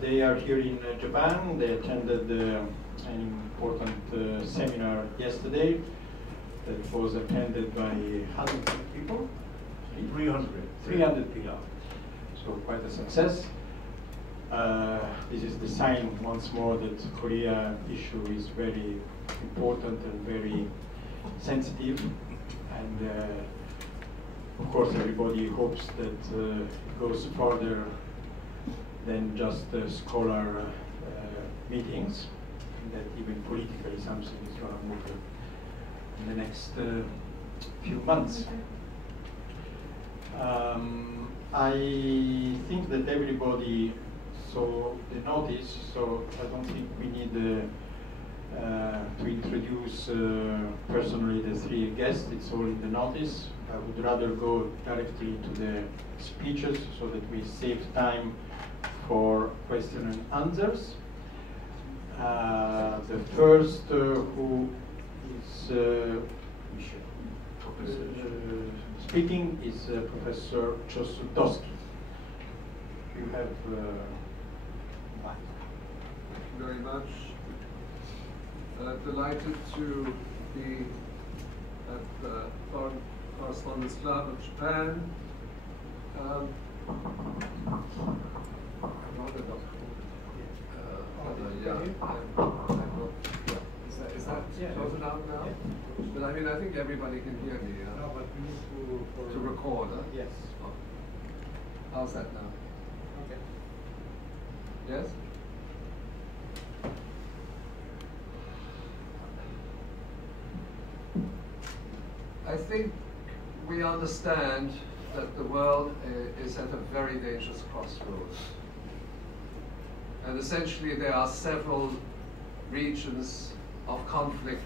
They are here in Japan. They attended an important seminar yesterday that was attended by hundreds of people. 300 people. So quite a success. This is the sign once more that Korea issue is very important and very sensitive, and of course everybody hopes that it goes further than just scholar meetings, and that even politically something is going to move in the next few months. I think that everybody saw the notice, so I don't think we need to introduce personally the three guests. It's all in the notice. I would rather go directly to the speeches so that we save time for questions and answers. The first who is speaking is Professor Chosudoski. You have Thank you very much. Delighted to be at the Foreign Correspondents Club of Japan. Is that close enough now? Yeah. But I mean, I think everybody can hear me. No, but we need to record. Yes. Oh. How's that now? Okay. Yes? I think we understand that the world is at a very dangerous crossroads. And essentially there are several regions of conflict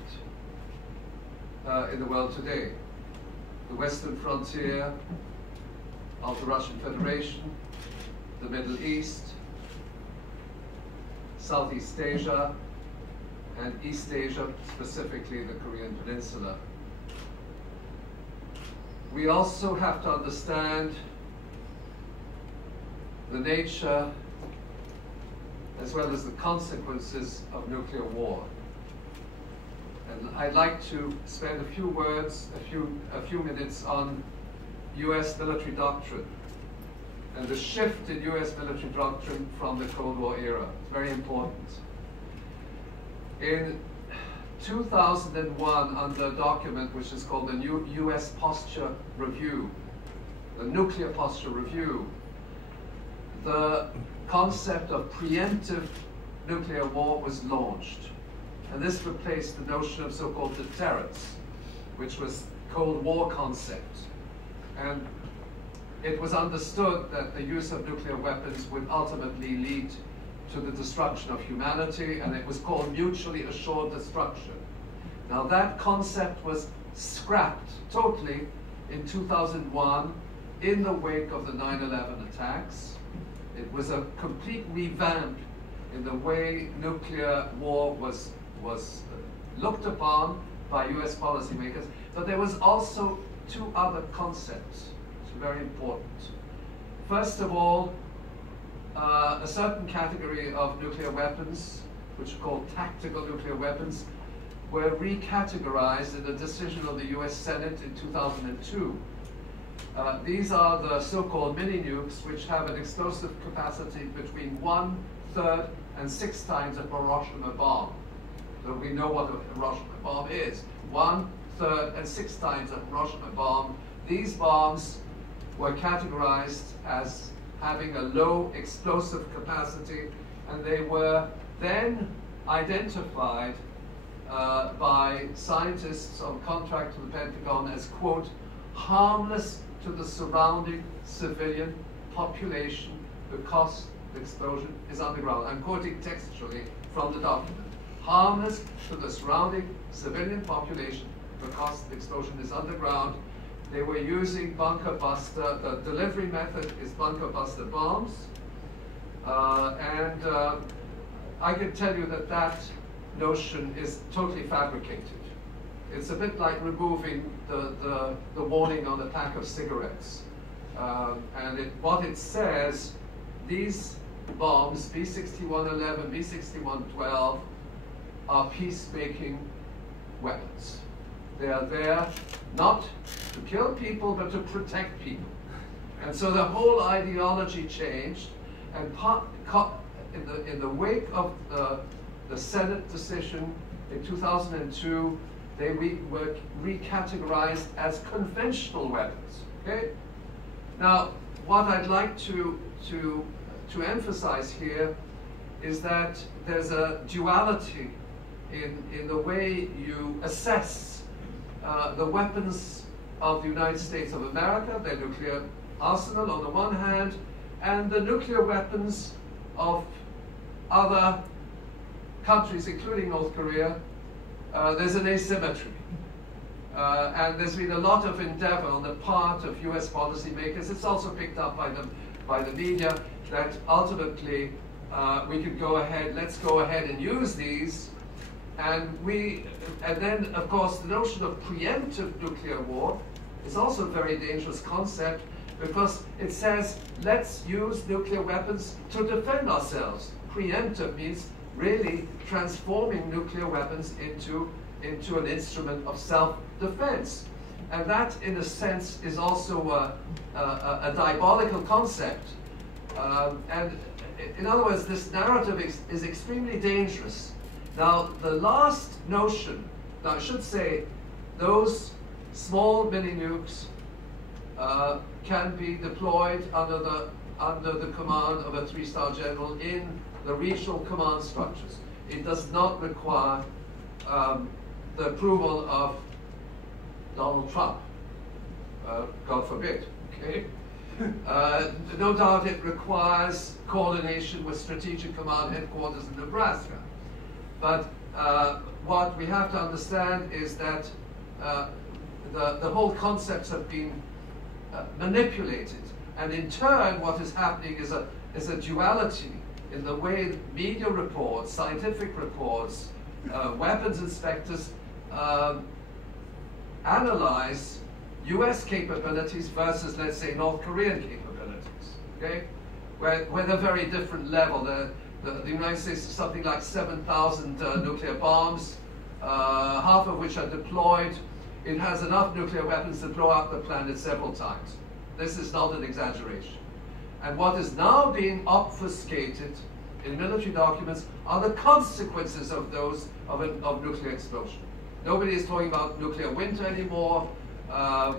in the world today. The western frontier of the Russian Federation, the Middle East, Southeast Asia, and East Asia, specifically the Korean Peninsula. We also have to understand the nature as well as the consequences of nuclear war. And I'd like to spend a few words, a few minutes on US military doctrine and the shift in US military doctrine from the Cold War era. It's very important. In 2001, under a document which is called the new US Posture Review, the Nuclear Posture Review, the concept of preemptive nuclear war was launched. And this replaced the notion of so-called deterrence, which was Cold War concept. And it was understood that the use of nuclear weapons would ultimately lead to the destruction of humanity, and it was called mutually assured destruction. Now that concept was scrapped totally in 2001 in the wake of the 9/11 attacks. It was a complete revamp in the way nuclear war was looked upon by US policymakers, but there was also two other concepts which are very important. First of all, a certain category of nuclear weapons, which are called tactical nuclear weapons, were recategorized in a decision of the US Senate in 2002. These are the so-called mini-nukes, which have an explosive capacity between 1/3 and 6 times a Hiroshima bomb. So we know what a Hiroshima bomb is. 1/3 and 6 times a Hiroshima bomb. These bombs were categorized as having a low explosive capacity, and they were then identified by scientists on contract to the Pentagon as, quote, harmless to the surrounding civilian population because the explosion is underground. I'm quoting textually from the document. Harmless to the surrounding civilian population because the explosion is underground. They were using bunker buster, the delivery method is bunker buster bombs. I can tell you that that notion is totally fabricated. It's a bit like removing the warning on a pack of cigarettes. What it says, these bombs, B-6111, B-6112, are peacemaking weapons. They are there not to kill people, but to protect people. And so the whole ideology changed, and in the wake of the Senate decision in 2002, they were recategorized as conventional weapons. Okay? Now, what I'd like to emphasize here is that there's a duality in the way you assess the weapons of the United States of America, their nuclear arsenal on the one hand, and the nuclear weapons of other countries, including North Korea. There's an asymmetry. And there's been a lot of endeavor on the part of US policymakers. It's also picked up by the media that ultimately we could go ahead, let's go ahead and use these. And then, of course, the notion of preemptive nuclear war is also a very dangerous concept, because it says, let's use nuclear weapons to defend ourselves. Preemptive means really transforming nuclear weapons into an instrument of self-defense. And that, in a sense, is also a diabolical concept. And in other words, this narrative is extremely dangerous. Now, the last notion, now I should say, those small mini-nukes can be deployed under the command of a 3-star general in the regional command structures. It does not require the approval of Donald Trump, God forbid, okay? No doubt it requires coordination with Strategic Command Headquarters in Nebraska. But what we have to understand is that the whole concepts have been manipulated. And in turn, what is happening is a duality in the way media reports, scientific reports, weapons inspectors analyze US capabilities versus, let's say, North Korean capabilities, okay? Where they're very different level. The United States has something like 7,000 nuclear bombs, half of which are deployed. It has enough nuclear weapons to blow up the planet several times. This is not an exaggeration. And what is now being obfuscated in military documents are the consequences of those of nuclear explosion. Nobody is talking about nuclear winter anymore.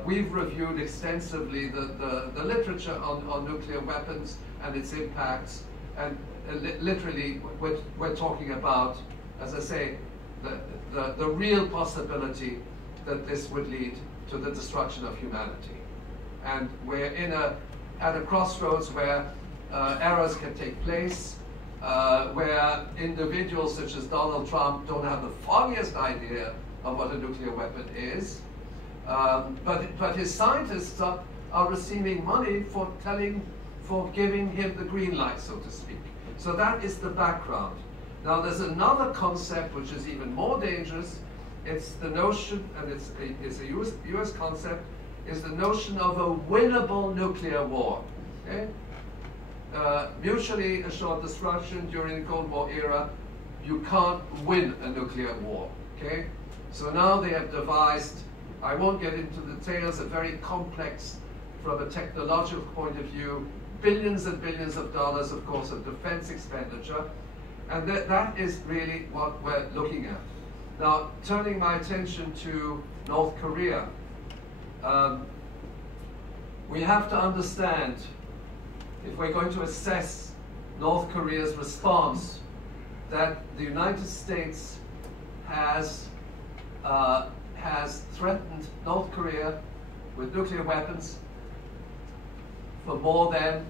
We've reviewed extensively the literature on nuclear weapons and its impacts, and literally we're talking about, as I say, the real possibility that this would lead to the destruction of humanity. And we're at a crossroads where errors can take place, where individuals such as Donald Trump don't have the foggiest idea of what a nuclear weapon is. But his scientists are receiving money for giving him the green light, so to speak. So that is the background. Now there's another concept which is even more dangerous. It's the notion, and it's a US concept, is the notion of a winnable nuclear war. Okay? Mutually assured destruction during the Cold War era, you can't win a nuclear war. Okay? So now they have devised, I won't get into the details, a very complex, from a technological point of view, billions and billions of dollars, of course, of defense expenditure. And that is really what we're looking at. Now, turning my attention to North Korea, we have to understand, if we're going to assess North Korea's response, that the United States has threatened North Korea with nuclear weapons for more than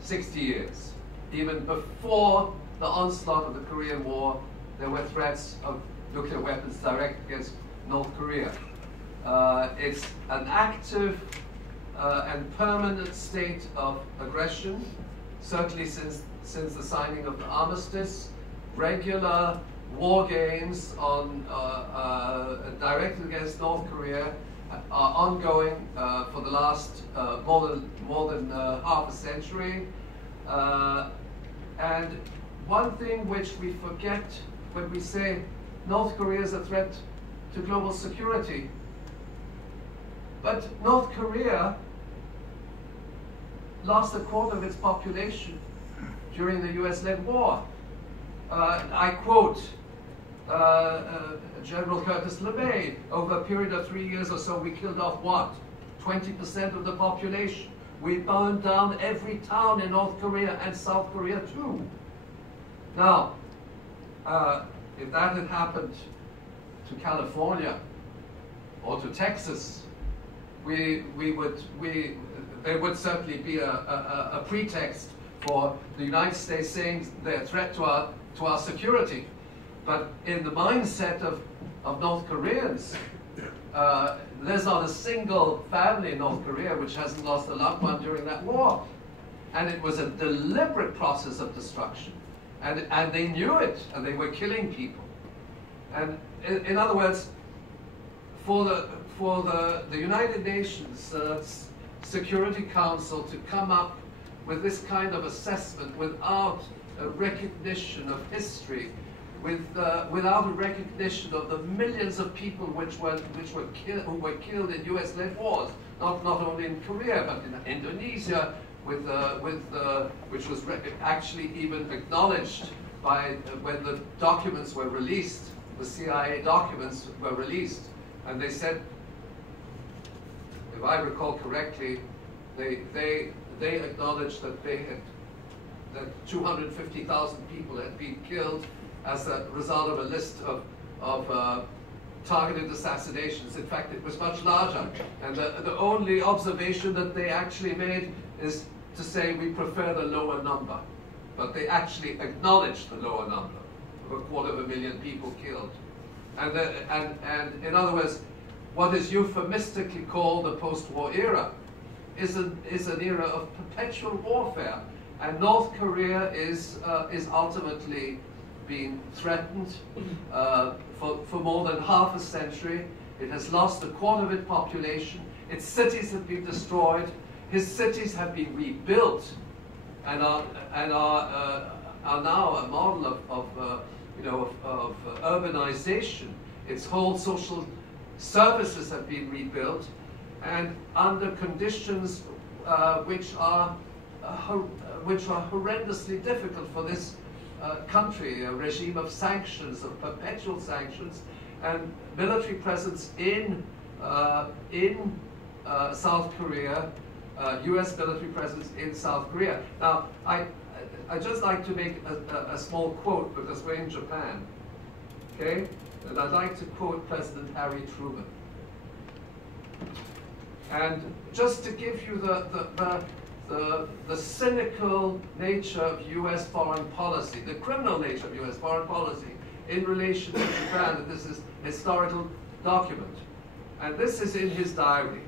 60 years. Even before the onslaught of the Korean War, there were threats of nuclear weapons directed against North Korea. It's an active and permanent state of aggression, certainly since the signing of the armistice. Regular war games directed against North Korea are ongoing for the last more than half a century. And one thing which we forget when we say North Korea is a threat to global security, but North Korea lost a quarter of its population during the US-led war. I quote General Curtis LeMay, over a period of 3 years or so, we killed off what? 20% of the population. We burned down every town in North Korea and South Korea too. Now, if that had happened to California or to Texas, there would certainly be a pretext for the United States saying they're a threat to our security. But in the mindset of North Koreans, there's not a single family in North Korea which hasn't lost a loved one during that war. And it was a deliberate process of destruction. And they knew it, and they were killing people. And in other words, for the United Nations Security Council to come up with this kind of assessment without a recognition of history, without a recognition of the millions of people who were killed in US-led wars, not only in Korea but in Indonesia, which was actually even acknowledged by when the documents were released, the CIA documents were released, and they said, if I recall correctly, they acknowledged that that 250,000 people had been killed as a result of a list of targeted assassinations. In fact, it was much larger. And the only observation that they actually made is to say we prefer the lower number. But they actually acknowledged the lower number of 250,000 people killed. And in other words, what is euphemistically called the post-war era is an era of perpetual warfare. And North Korea is ultimately being threatened for more than half a century. It has lost a quarter of its population. Its cities have been destroyed. His cities have been rebuilt and are now a model of urbanization. Its whole social services have been rebuilt, and under conditions which are horrendously difficult for this country, a regime of sanctions, of perpetual sanctions, and military presence in South Korea, U.S. military presence in South Korea. Now, I'd just like to make a small quote because we're in Japan, okay? And I'd like to quote President Harry Truman. And just to give you the cynical nature of U.S. foreign policy, the criminal nature of U.S. foreign policy in relation to Japan, and this is a historical document. And this is in his diary.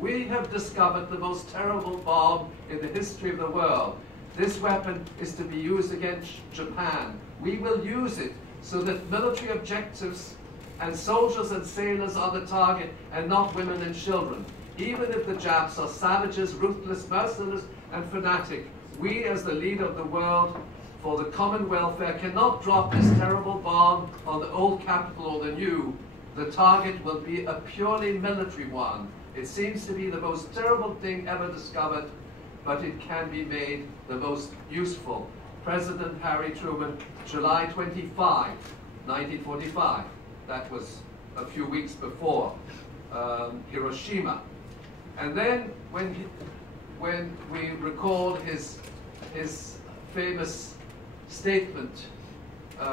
We have discovered the most terrible bomb in the history of the world. This weapon is to be used against Japan. We will use it so that military objectives and soldiers and sailors are the target and not women and children. Even if the Japs are savages, ruthless, merciless, and fanatic, we as the leader of the world for the common welfare cannot drop this terrible bomb on the old capital or the new. The target will be a purely military one. It seems to be the most terrible thing ever discovered, but it can be made the most useful. President Harry Truman, July 25, 1945. That was a few weeks before Hiroshima. And then when we recall his famous statement,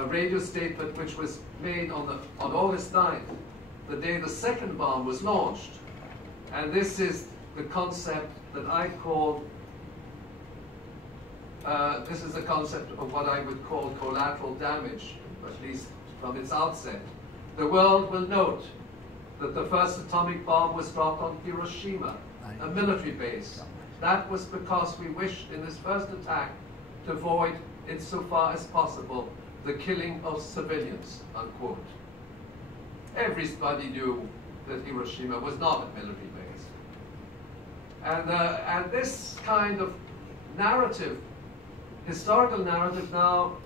radio statement, which was made on August 9th, the day the second bomb was launched. And this is the concept that I call, this is the concept of what I would call collateral damage, at least from its outset. The world will note that the first atomic bomb was dropped on Hiroshima, a military base. That was because we wished in this first attack to avoid, insofar as possible, the killing of civilians, unquote. Everybody knew that Hiroshima was not a military base. And this kind of narrative historical narrative now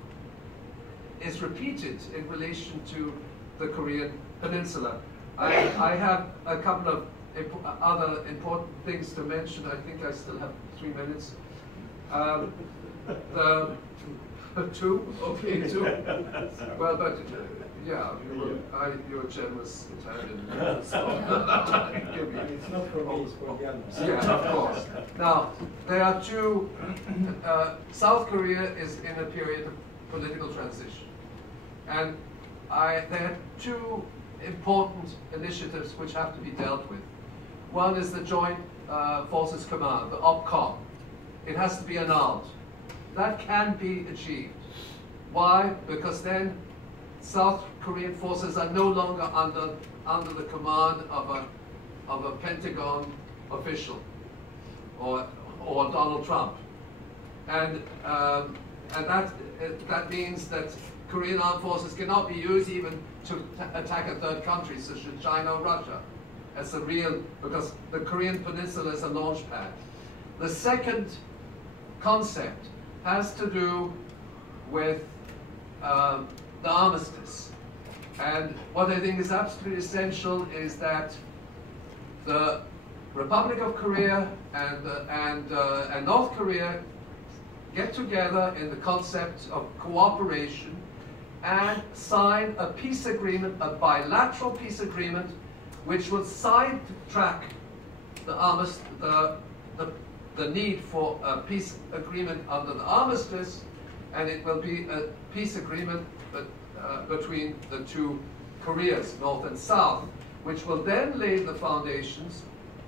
is repeated in relation to the Korean Peninsula. I have a couple of other important things to mention. I think I still have 3 minutes. Two? Okay, two. Well, but yeah, you're a generous Italian. It's not for me, it's for the others. Yeah, of course. Now, there are two. South Korea is in a period of political transition. And there are two important initiatives which have to be dealt with. One is the Joint Forces Command, the OPCOM. It has to be annulled. That can be achieved. Why? Because then South Korean forces are no longer under the command of a Pentagon official or Donald Trump, and that means that Korean armed forces cannot be used even to attack a third country, such as China or Russia. That's the real, because the Korean Peninsula is a launch pad. The second concept has to do with the armistice. And what I think is absolutely essential is that the Republic of Korea and North Korea get together in the concept of cooperation and sign a peace agreement, a bilateral peace agreement, which will sidetrack the need for a peace agreement under the armistice, and it will be a peace agreement between the two Koreas, North and South, which will then lay the foundations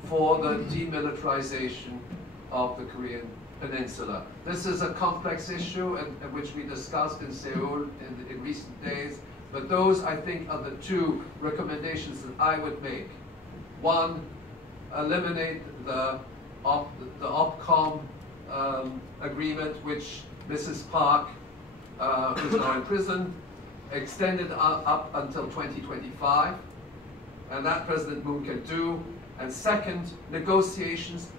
for the demilitarization of the Korean Peninsula. This is a complex issue which we discussed in Seoul in recent days, but those, I think, are the two recommendations that I would make. One, eliminate the OPCOM agreement, which Mrs. Park, who's now in prison, extended up until 2025, and that President Moon can do. And second, negotiations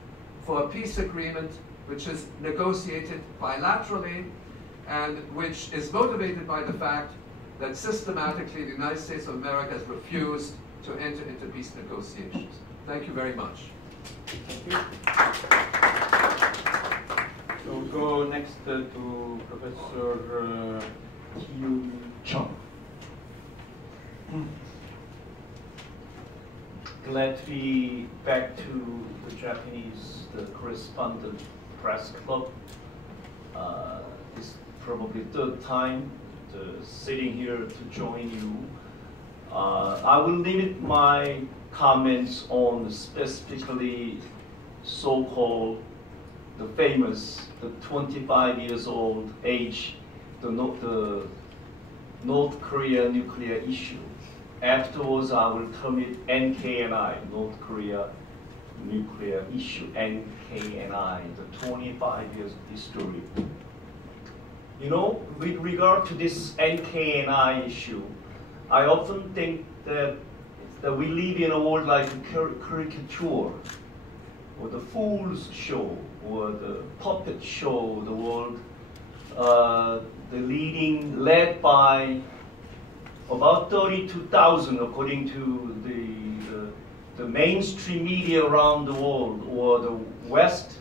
for a peace agreement which is negotiated bilaterally and which is motivated by the fact that systematically the United States of America has refused to enter into peace negotiations. Thank you very much. Thank you. So we'll go next to Professor Hyun Chung. Glad to be back to the Japanese correspondent press club. It's probably third time sitting here to join you. I will limit my comments on specifically so-called the famous, the 25 years old age, the North Korea nuclear issue. Afterwards, I will term it NKNI, North Korea nuclear issue, NKNI, the 25 years of history. You know, with regard to this NKNI issue, I often think that we live in a world like a caricature, or the fool's show, or the puppet show, the world, led by about 32,000, according to the mainstream media around the world, or the West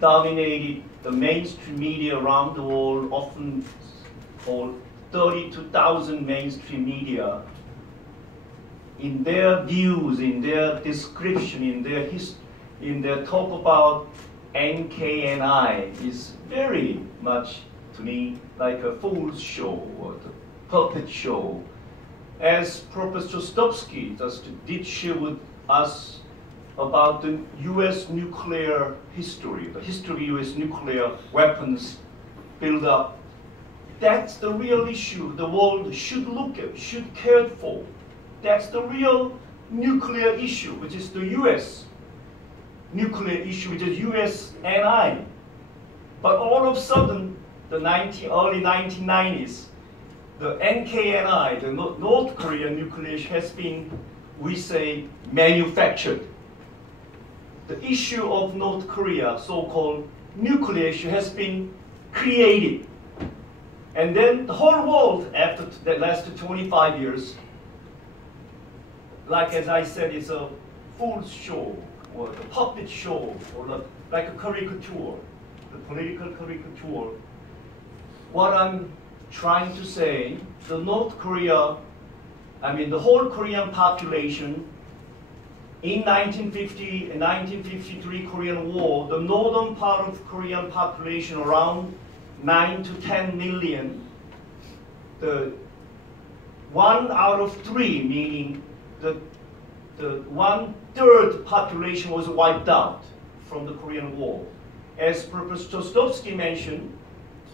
dominated the mainstream media around the world, often called 32,000 mainstream media. In their views, in their description, in their talk about NKNI is very much, to me, like a fool's show or the puppet show. As Professor Chosudophsky just did share with us about the U.S. nuclear history, the history of U.S. nuclear weapons build-up, that's the real issue the world should look at, should care for. That's the real nuclear issue, which is the U.S. nuclear issue, which is USNI. But all of a sudden, the early 1990s, the NKNI, the North Korean nuclear has been, we say, manufactured. The issue of North Korea, so-called nuclear issue, has been created. And then the whole world, after the last 25 years, like as I said, it's a fool's show, or a puppet show, or like a caricature, the political caricature. What I'm trying to say, the North Korea, the whole Korean population, in 1950 and 1953 Korean War, the northern part of Korean population, around 9 to 10 million, the 1 out of 3, meaning the 1/3 population was wiped out from the Korean War. As Professor Chosudophsky mentioned,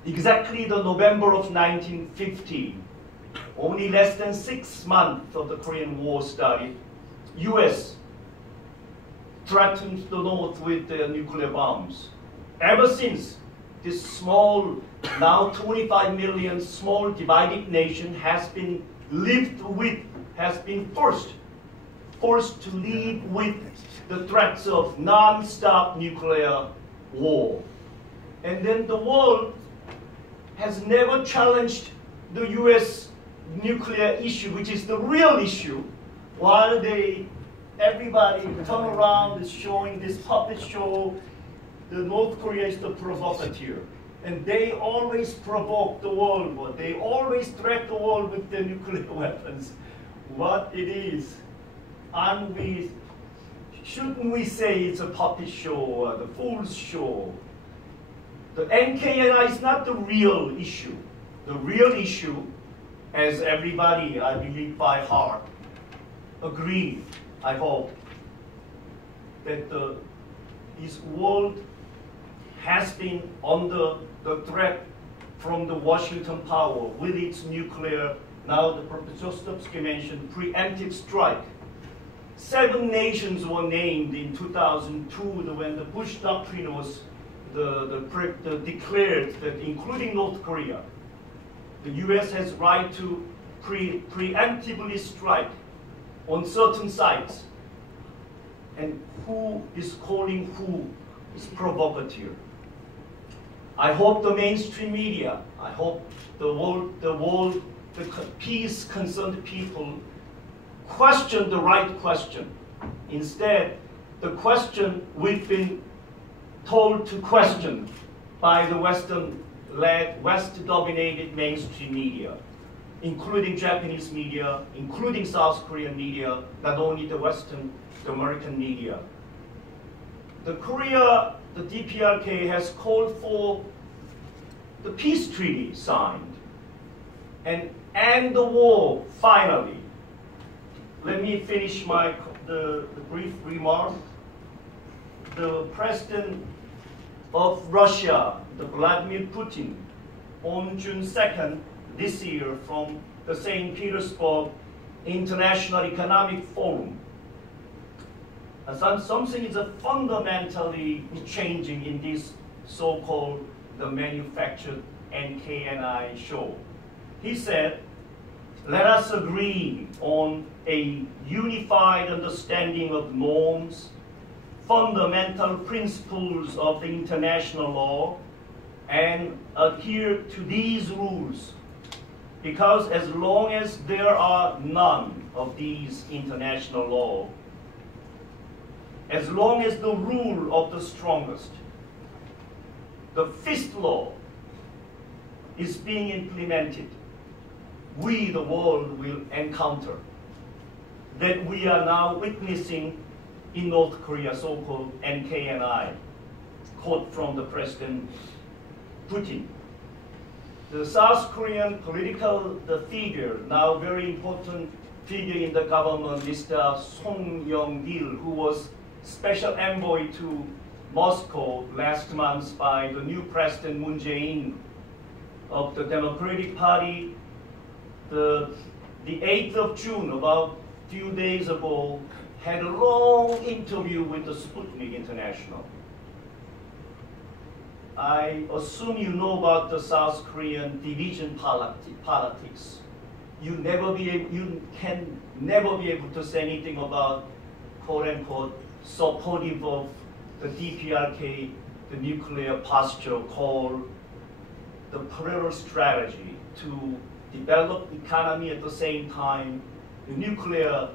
exactly the November of 1950, only less than 6 months of the Korean War started, US threatened the North with their nuclear bombs. Ever since, this small, now 25 million small divided nation has been forced to live with the threats of non-stop nuclear war. And then the world has never challenged the US nuclear issue, which is the real issue, while everybody turn around is showing this puppet show. The North Korea is the provocateur. And they always provoke the world, but they always threaten the world with their nuclear weapons. What it is, shouldn't we say it's a puppet show or the fool's show? The NKNI is not the real issue. The real issue, as everybody, I believe by heart, agree, I hope, that this world has been under the threat from the Washington power with its nuclear, now the Professor Chosudophsky mentioned, preemptive strike. 7 nations were named in 2002 when the Bush Doctrine was declared, that including North Korea, the US has right to preemptively strike on certain sites. And who is calling who is provocateur? I hope the mainstream media, I hope the peace-concerned people question the right question. Instead, the question we've been told to question by the West-led, West-dominated mainstream media, including Japanese media, including South Korean media, not only the Western, the American media. The DPRK has called for the peace treaty signed and end the war finally. Let me finish the brief remark. The president of Russia, Vladimir Putin, on June 2nd this year from the St. Petersburg International Economic Forum, something is fundamentally changing in this so-called the manufactured NKNI show. He said, let us agree on a unified understanding of norms, fundamental principles of the international law, and adhere to these rules. Because as long as there are none of these international law, as long as the rule of the strongest, the fifth law, is being implemented, we, the world, will encounter that we are now witnessing in North Korea, so-called NKNI, quote from the President Putin. The South Korean political figure, now very important figure in the government, Mr. Song Yong-gil, who was special envoy to Moscow last month by the new President Moon Jae-in of the Democratic Party, the 8th of June, about a few days ago, had a long interview with the Sputnik International. I assume you know about the South Korean division politics. You can never be able to say anything about, quote unquote, supportive of the DPRK, the nuclear posture call the parallel strategy to develop economy at the same time, the nuclear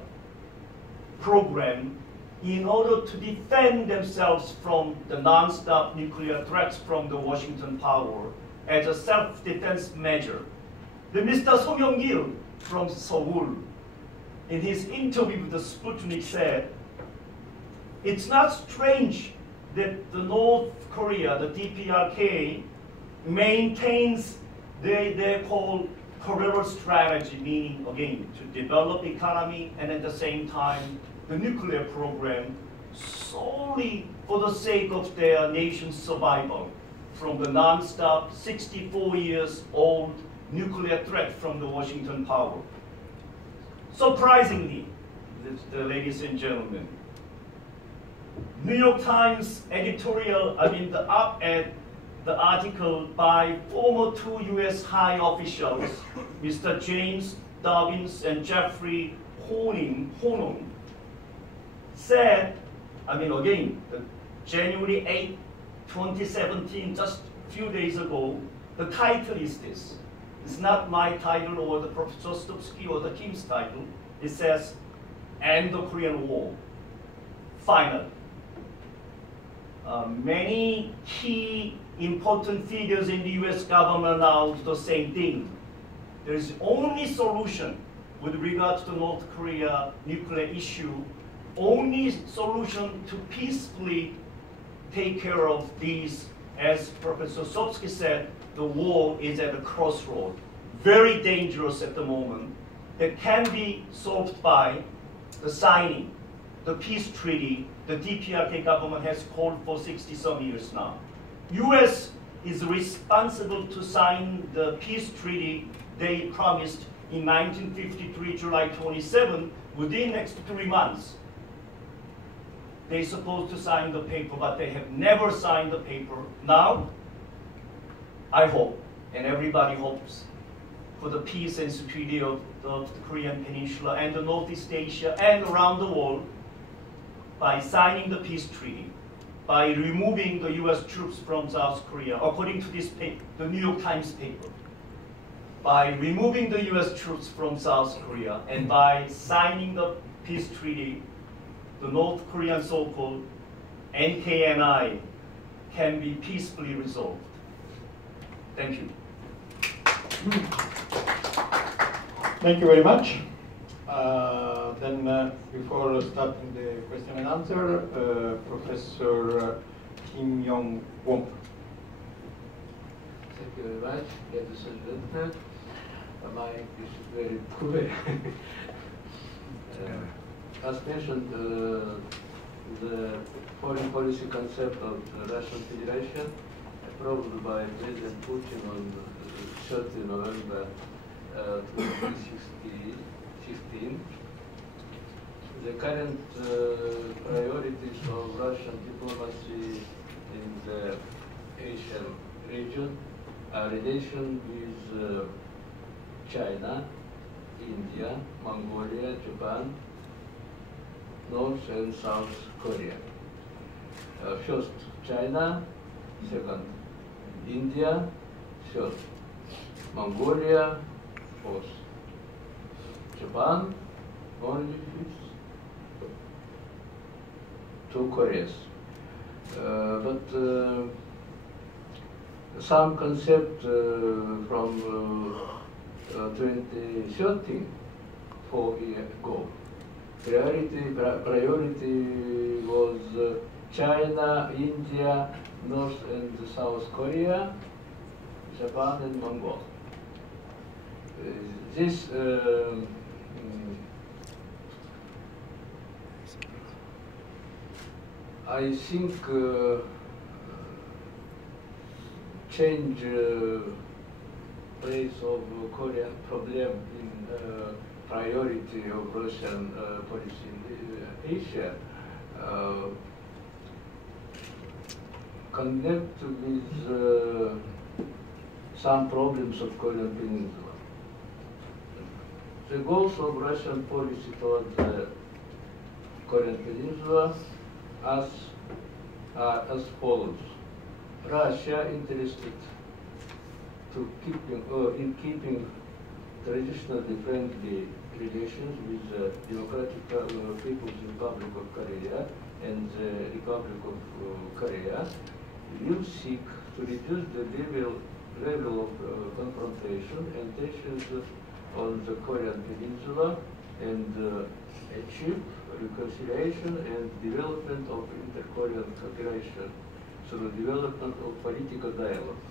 program, in order to defend themselves from the non-stop nuclear threats from the Washington power as a self-defense measure. The Mr. Song Yong-gil from Seoul, in his interview with the Sputnik, said, it's not strange that the North Korea, the DPRK, maintains their called parallel strategy, meaning, again, to develop economy and at the same time the nuclear program solely for the sake of their nation's survival from the non-stop 64 years old nuclear threat from the Washington power. Surprisingly, ladies and gentlemen, New York Times editorial, the op-ed, the article by former two U.S. high officials, Mr. James Dobbins and Jeffrey Honon, said, again, January 8, 2017, just a few days ago, the title is this. It's not my title or the Professor Chosudophsky or the Kim's title. It says, End the Korean War. Final. Many key important figures in the US government now do the same thing. There is only solution with regard to the North Korea nuclear issue, only solution to peacefully take care of these, as Professor Chosudophsky said, the war is at a crossroad, very dangerous at the moment, that can be solved by the signing, the peace treaty the DPRK government has called for 60-some years now. US is responsible to sign the peace treaty they promised in 1953, July 27, within next 3 months. They're supposed to sign the paper, but they have never signed the paper. Now, I hope, and everybody hopes, for the peace and security of the Korean Peninsula and the Northeast Asia and around the world, by signing the peace treaty, by removing the US troops from South Korea, according to this paper, the New York Times paper, by removing the US troops from South Korea, and by signing the peace treaty, the North Korean so-called NKNI can be peacefully resolved. Thank you. Thank you very much. Before starting the question and answer, Professor Kim Young-won. Thank you very much, ladies and gentlemen. My English is very poor. As mentioned, the foreign policy concept of the Russian Federation, approved by President Putin on 30 November 2016. The current priorities of Russian diplomacy in the Asian region are relation with China, India, Mongolia, Japan, North and South Korea. First, China. Second, India. Third, Mongolia. Fourth, Japan. Only fifth. 2 Koreas. But some concept from 2013, 4 years ago. Priority was China, India, North and South Korea, Japan and Mongolia. This I think change place of Korean problem in priority of Russian policy in Asia connect with some problems of Korean Peninsula. The goals of Russian policy toward the Korean Peninsula are as follows. Russia interested in keeping traditionally friendly relations with the Democratic People's Republic of Korea and the Republic of Korea, will seek to reduce the level of confrontation and tensions on the Korean Peninsula and achieve reconciliation and development of inter-Korean cooperation through development of political dialogue.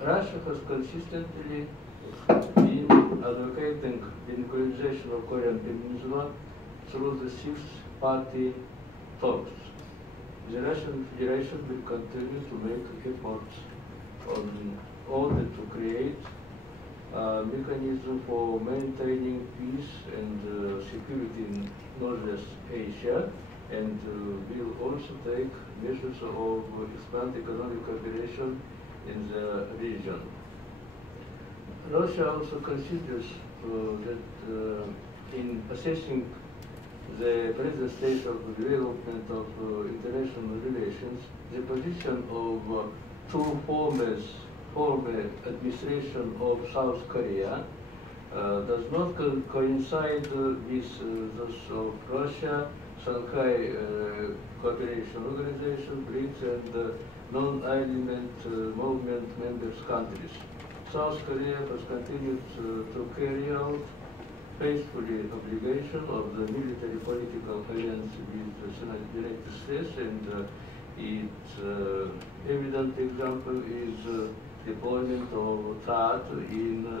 Russia has consistently been advocating the nuclearization of Korean Peninsula through the six-party talks. The Russian Federation will continue to make efforts in order to create a mechanism for maintaining peace and security in Northwest Asia, and will also take measures of expand economic cooperation in the region. Russia also considers that in assessing the present state of development of international relations, the position of two former administration of South Korea does not coincide with those of Russia, Shanghai Cooperation Organization, BRICS, and non-alignment movement members countries. South Korea has continued to carry out faithfully obligation of the military political alliance with the United States, and its evident example is deployment of THAAD in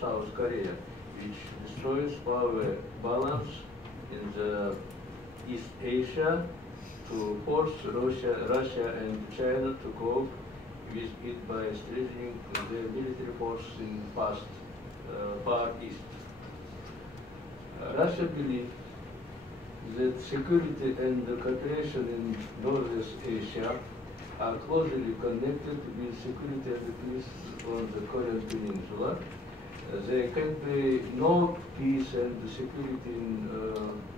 South Korea, which destroys power balance in the East Asia to force Russia and China to cope with it by strengthening their military force in Far East. Russia believes that security and cooperation in Northwest Asia are closely connected with security and peace on the Korean Peninsula. There can be no peace and security in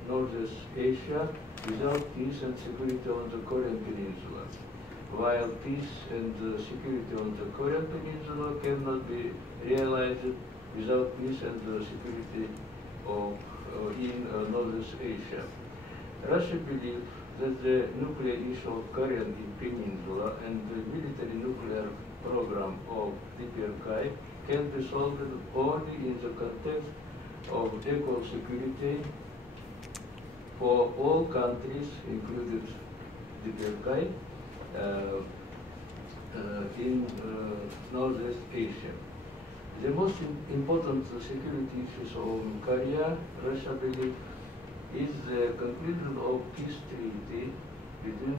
Northwest Asia without peace and security on the Korean Peninsula, while peace and security on the Korean Peninsula cannot be realized without peace and security in Northwest Asia. Russia believes that the nuclear issue of Korean Peninsula and the military nuclear program of DPRK can be solved only in the context of equal security for all countries, including DPRK, in Northwest Asia. The most important security issues of Korea, Russia believes, is the conclusion of peace treaty between